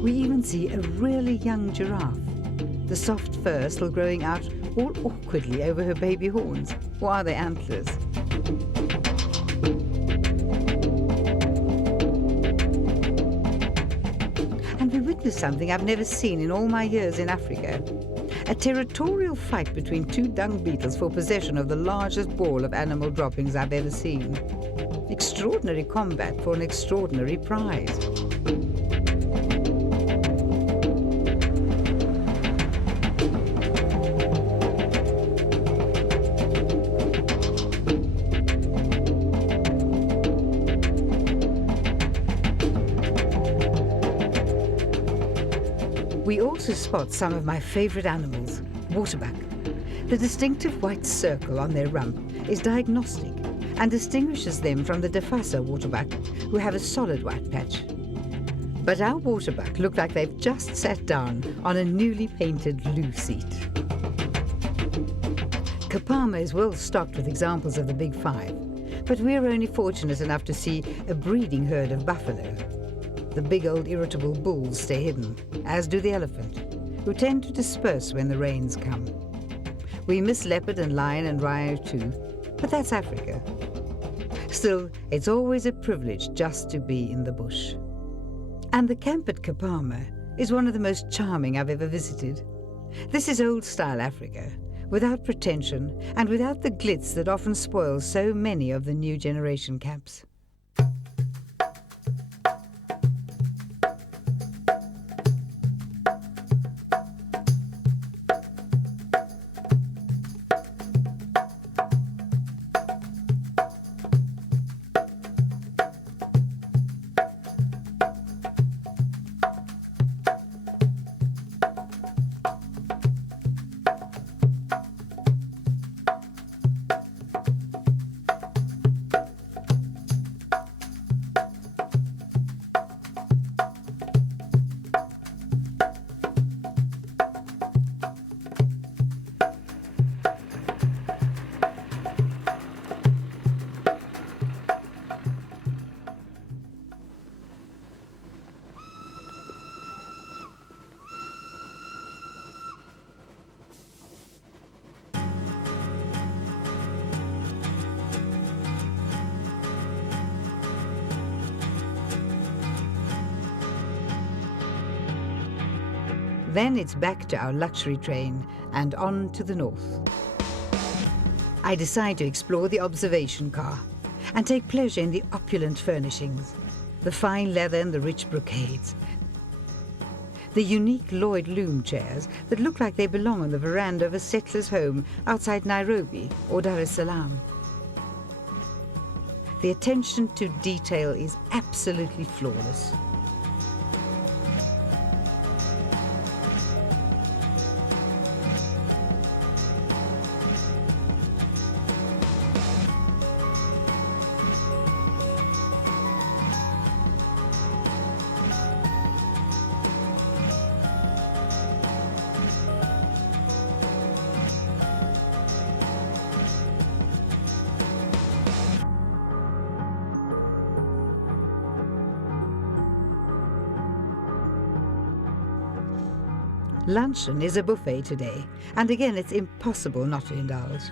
We even see a really young giraffe, the soft fur still growing out all awkwardly over her baby horns, or are they antlers? And we witnessed something I've never seen in all my years in Africa. A territorial fight between two dung beetles for possession of the largest ball of animal droppings I've ever seen. Extraordinary combat for an extraordinary prize. We also spot some of my favorite animals, waterbuck. The distinctive white circle on their rump is diagnostic and distinguishes them from the Defasa waterbuck, who have a solid white patch. But our waterbuck look like they've just sat down on a newly painted loo seat. Kapama is well stocked with examples of the big five, but we're only fortunate enough to see a breeding herd of buffalo. The big old irritable bulls stay hidden, as do the elephant, who tend to disperse when the rains come. We miss leopard and lion and rhino too, but that's Africa. Still, it's always a privilege just to be in the bush. And the camp at Kapama is one of the most charming I've ever visited. This is old-style Africa, without pretension and without the glitz that often spoils so many of the new generation camps. Then it's back to our luxury train and on to the north. I decide to explore the observation car and take pleasure in the opulent furnishings, the fine leather and the rich brocades, the unique Lloyd loom chairs that look like they belong on the veranda of a settler's home outside Nairobi or Dar es Salaam. The attention to detail is absolutely flawless. Luncheon is a buffet today, and again it's impossible not to indulge.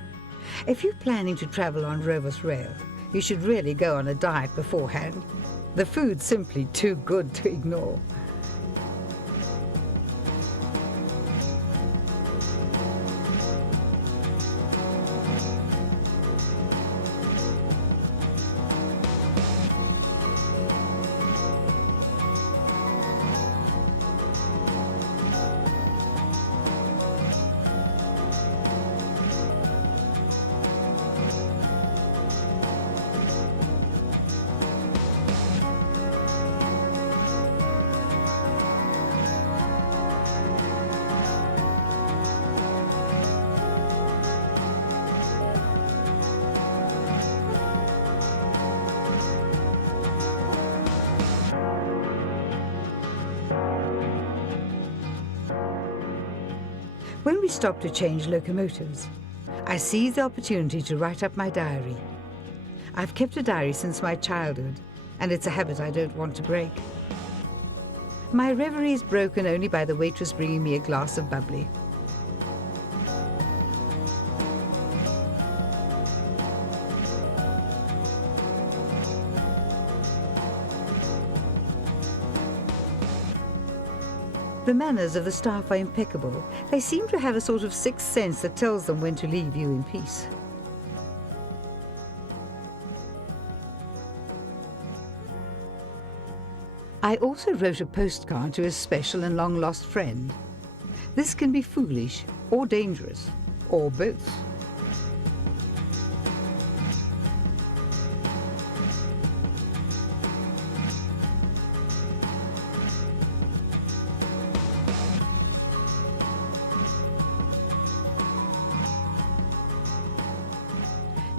If you're planning to travel on Rovos Rail, you should really go on a diet beforehand. The food's simply too good to ignore. When we stop to change locomotives, I seize the opportunity to write up my diary. I've kept a diary since my childhood, and it's a habit I don't want to break. My reverie is broken only by the waitress bringing me a glass of bubbly. The manners of the staff are impeccable. They seem to have a sort of sixth sense that tells them when to leave you in peace. I also wrote a postcard to a special and long-lost friend. This can be foolish or dangerous, or both.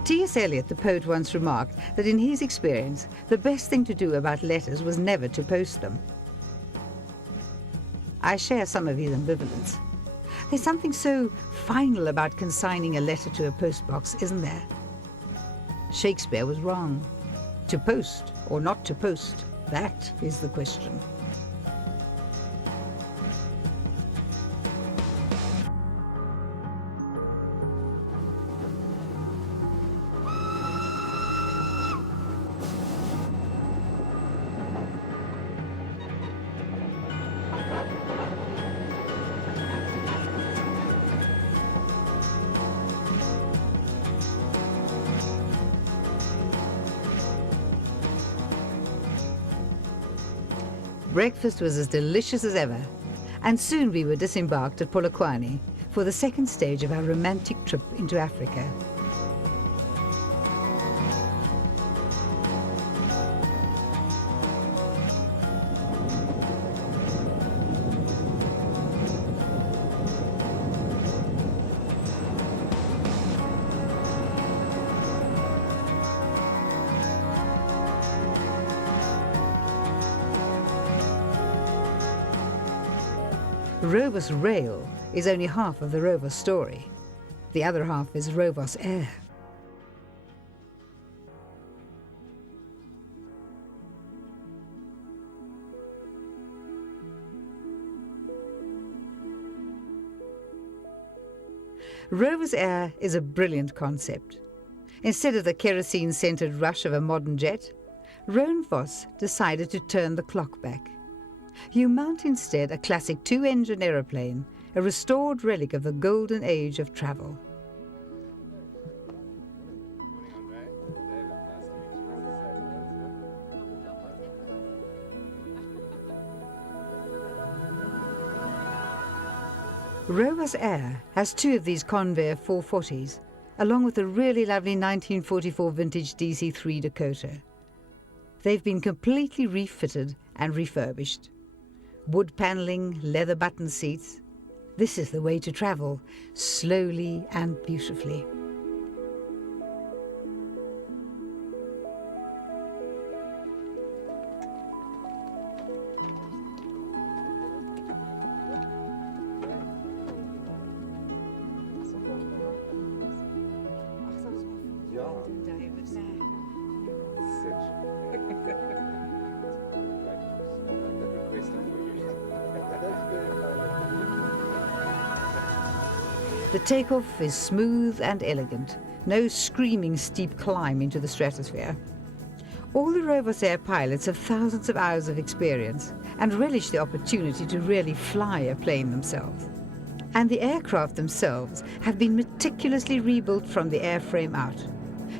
T.S. Eliot, the poet, once remarked that in his experience, the best thing to do about letters was never to post them. I share some of his ambivalence. There's something so final about consigning a letter to a postbox, isn't there? Shakespeare was wrong. To post or not to post, that is the question. Breakfast was as delicious as ever, and soon we were disembarked at Polokwane for the second stage of our romantic trip into Africa. Rovos Rail is only half of the Rovos story. The other half is Rovos Air. Rovos Air is a brilliant concept. Instead of the kerosene-scented rush of a modern jet, Rohan Vos decided to turn the clock back. You mount instead a classic two-engine aeroplane, a restored relic of the golden age of travel. Rovos Air has two of these Convair 440s, along with a really lovely 1944 vintage DC-3 Dakota. They've been completely refitted and refurbished. Wood panelling, leather button seats. This is the way to travel, slowly and beautifully. The takeoff is smooth and elegant, no screaming steep climb into the stratosphere. All the Rovos Air pilots have thousands of hours of experience and relish the opportunity to really fly a plane themselves. And the aircraft themselves have been meticulously rebuilt from the airframe out.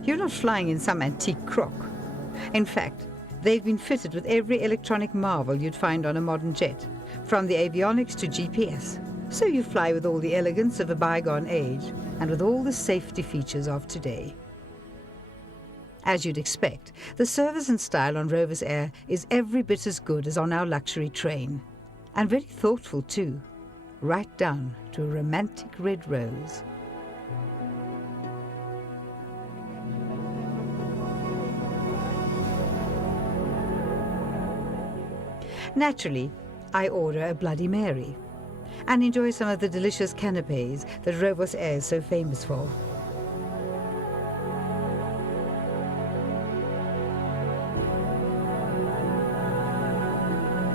You're not flying in some antique crock. In fact, they've been fitted with every electronic marvel you'd find on a modern jet, from the avionics to GPS. So you fly with all the elegance of a bygone age and with all the safety features of today. As you'd expect, the service and style on Rovos Air is every bit as good as on our luxury train, and very thoughtful too, right down to a romantic red rose. Naturally, I order a Bloody Mary and enjoy some of the delicious canapes that Rovos Air is so famous for.